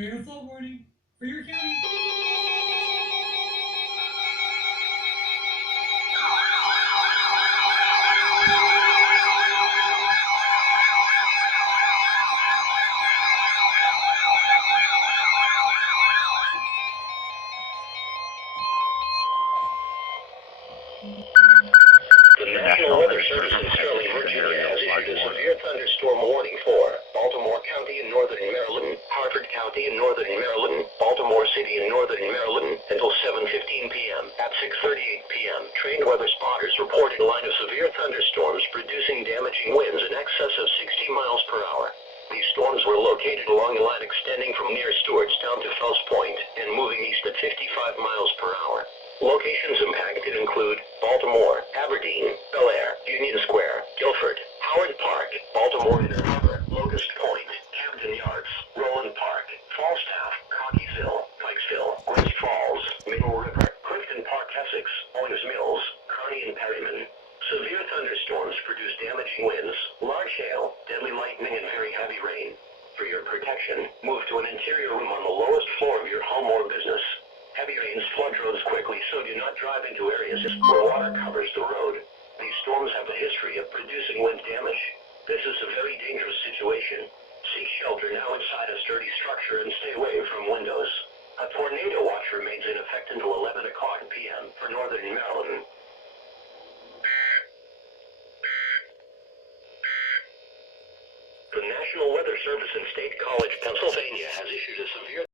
Hailstorm warning for your county. The National Weather Service in Sterling, Virginia has issued a severe thunderstorm warning for Baltimore County in northern Maryland, Harford County in northern Maryland, Baltimore City in northern Maryland, until 7:15 p.m. At 6:38 p.m., trained weather spotters reported a line of severe thunderstorms producing damaging winds in excess of 60 miles per hour. These storms were located along a line extending from near Stewartstown to Fells Point and moving east at 55 miles per hour. Locations impacted include Baltimore, Aberdeen, Bel Air, Union Square, Guilford, Howard Park, Baltimore Inner Harbor, Locust Point, Camden Yards, Roland Park, Falstaff, Cockeysville, Pikesville, West Falls, Middle River, Clifton Park, Essex, Owings Mills, Kearney and Perryman. Severe thunderstorms produce damaging winds, large hail, deadly lightning and very heavy rain. For your protection, move to an interior room on the lowest floor of your home or business. Heavy rains flood roads quickly, so do not drive into areas where water covers the road. These storms have a history of producing wind damage. This is a very dangerous situation. Seek shelter now inside a sturdy structure and stay away from windows. A tornado watch remains in effect until 11 o'clock p.m. for northern Maryland. The National Weather Service in State College, Pennsylvania has issued a severe